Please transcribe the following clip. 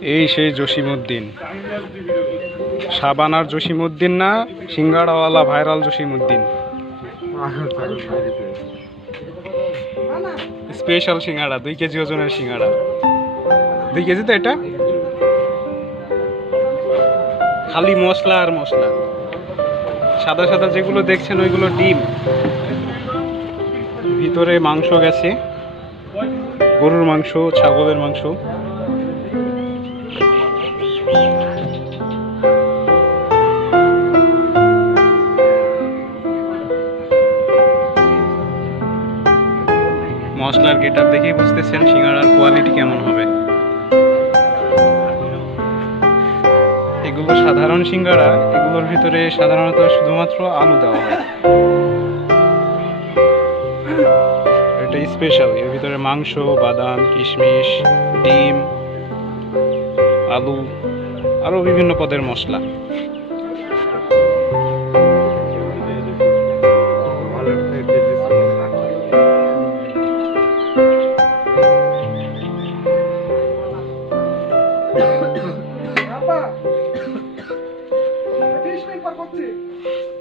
এই সেই জসিমউদ্দিন। সাবানার জসিমউদ্দিন না, সিঙ্গাড়াওয়ালা ভাইরাল জসিমউদ্দিন। স্পেশাল সিঙ্গাড়া, দুই কেজি ওজনের সিঙ্গাড়া। দুই কেজি তো এটা? খালি মশলা আর মশলা। সাদা সাদা যেগুলো দেখছেন, ওইগুলো ডিম। ভিতরে মাংস গেছে। গরুর মাংস, ছাগলের মাংস। মশলার গেটআপ দেখেই বুঝতেছেন সিঙ্গাড়ার কোয়ালিটি কেমন হবে। এগুলো সাধারণ সিঙ্গাড়া এগুলোর ভিতরে সাধারণত শুধুমাত্র আলু দেওয়া হয়। স্পেশাল এর ভিতরে মাংস বাদাম কিশমিশ ডিম আলু আরও বিভিন্ন পদের মশলা।